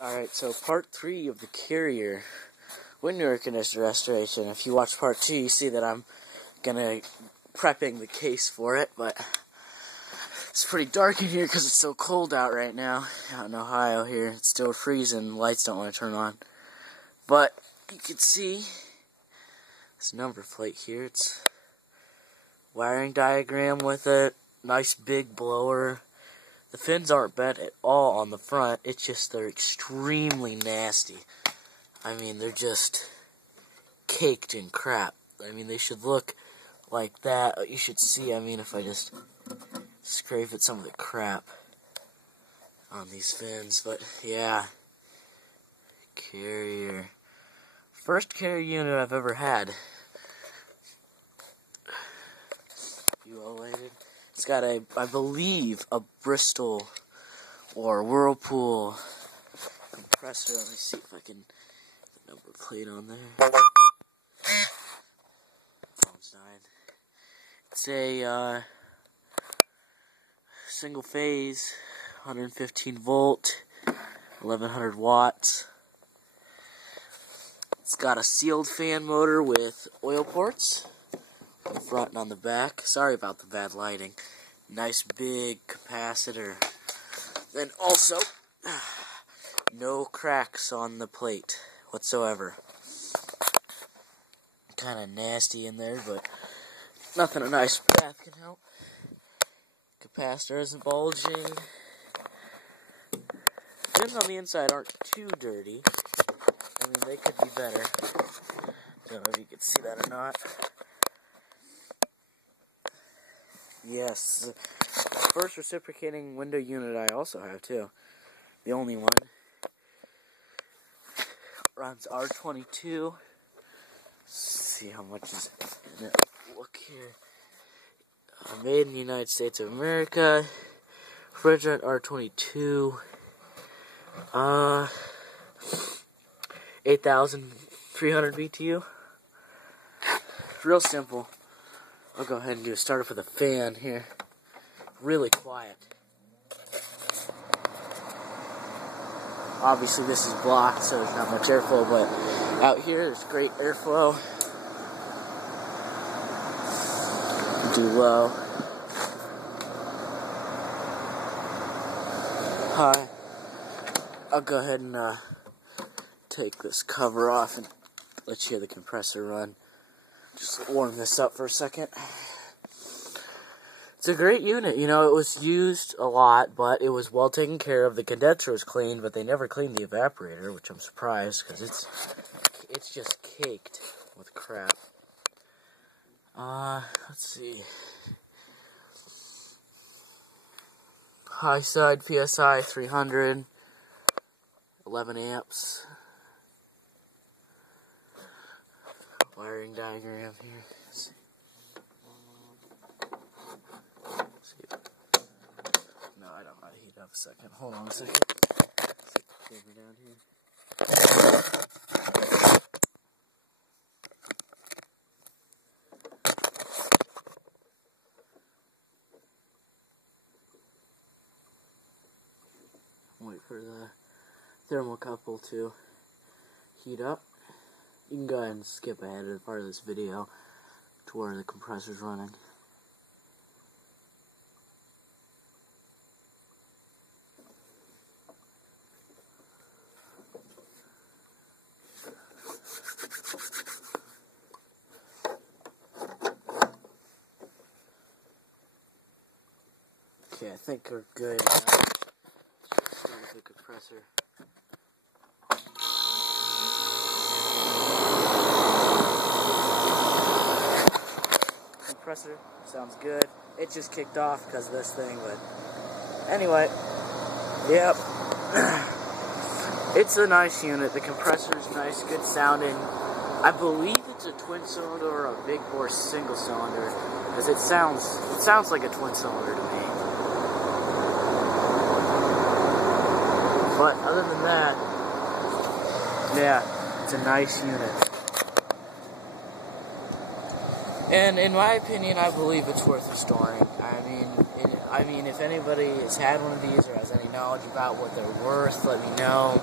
Alright, so part 3 of the Carrier window air conditioner restoration. If you watch part 2, you see that I'm prepping the case for it, but it's pretty dark in here because it's so cold out right now. Out in Ohio here, it's still freezing, lights don't want to turn on. But you can see this number plate here. It's wiring diagram with a nice big blower. The fins aren't bent at all on the front, it's just they're extremely nasty. I mean, they're just caked in crap. I mean, they should look like that. You should see, I mean, if I just scrape at some of the crap on these fins. But, yeah. Carrier. First Carrier unit I've ever had. UL-rated. It's got a, I believe, a Bristol or Whirlpool compressor. Let me see if I can get the number plate on there. Phone's dying. It's a single phase, 115 volt, 1100 watts. It's got a sealed fan motor with oil ports on the front and on the back. Sorry about the bad lighting. Nice big capacitor. Then also, no cracks on the plate whatsoever. Kind of nasty in there, but nothing a nice bath can help. Capacitor isn't bulging. Fins on the inside aren't too dirty. I mean, they could be better. Don't know if you can see that or not. Yes, the first reciprocating window unit I also have too. The only one. Runs R22. Let's see how much is in it. Look here. Made in the United States of America. Refrigerant R22. 8,300 BTU. Real simple. I'll go ahead and do a startup for the fan here. Really quiet. Obviously this is blocked, so there's not much airflow, but out here there's great airflow. Do low. High. I'll go ahead and take this cover off and let you hear the compressor run. Just warm this up for a second. It's a great unit. You know, it was used a lot, but it was well taken care of. The condenser was cleaned, but they never cleaned the evaporator, which I'm surprised, because it's just caked with crap. Let's see. High side PSI 300, 11 amps. Wiring diagram here. Let's see. No, I don't know how to heat up a second. Hold on a second. Let's get the camera down here. Wait for the thermocouple to heat up. You can go ahead and skip ahead to part of this video to where the compressor's running. Okay, I think we're good now. Start with the compressor. Compressor sounds good. It just kicked off because of this thing, but anyway, yep. It's a nice unit. The compressor's nice, good sounding. I believe it's a twin cylinder or a big bore single cylinder, because it sounds like a twin cylinder to me. But other than that, yeah, it's a nice unit. And in my opinion, I believe it's worth restoring. I mean, if anybody has had one of these or has any knowledge about what they're worth, let me know.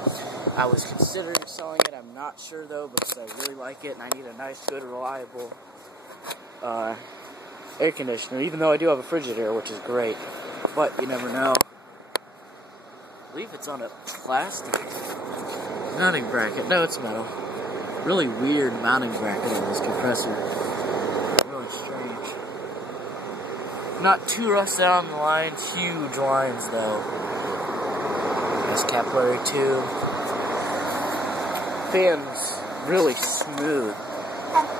I was considering selling it. I'm not sure though, because I really like it and I need a nice, good, reliable air conditioner. Even though I do have a Frigidaire, which is great, but you never know. I believe it's on a plastic mounting bracket. No, it's metal. Really weird mounting bracket on this compressor. Really strange. Not too rusted on the lines. Huge lines though. Nice capillary tube. Fan's really smooth.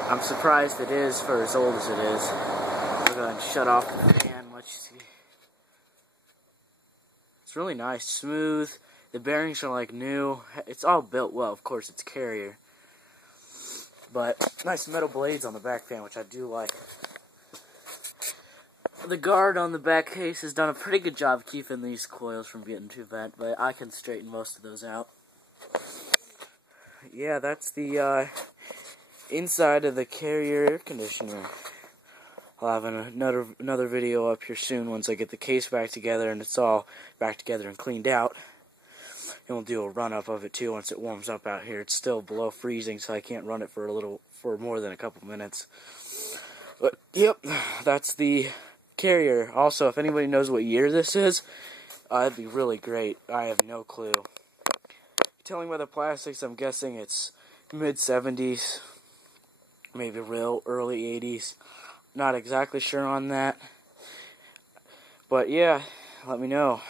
I'm surprised it is for as old as it is. I'll go ahead and shut off the fan, let you see. It's really nice, smooth. The bearings are like new. It's all built well, of course it's Carrier. But nice metal blades on the back fan, which I do like. The guard on the back case has done a pretty good job keeping these coils from getting too bent, but I can straighten most of those out. Yeah, that's the inside of the Carrier air conditioner. I'll have another video up here soon once I get the case back together and it's all back together and cleaned out. And we'll do a run-up of it too once it warms up out here. It's still below freezing, so I can't run it for more than a couple minutes. But yep, that's the Carrier. Also, if anybody knows what year this is, that'd be really great. I have no clue. Telling by the plastics, I'm guessing it's mid-70s, maybe real early 80s. Not exactly sure on that. But yeah, let me know.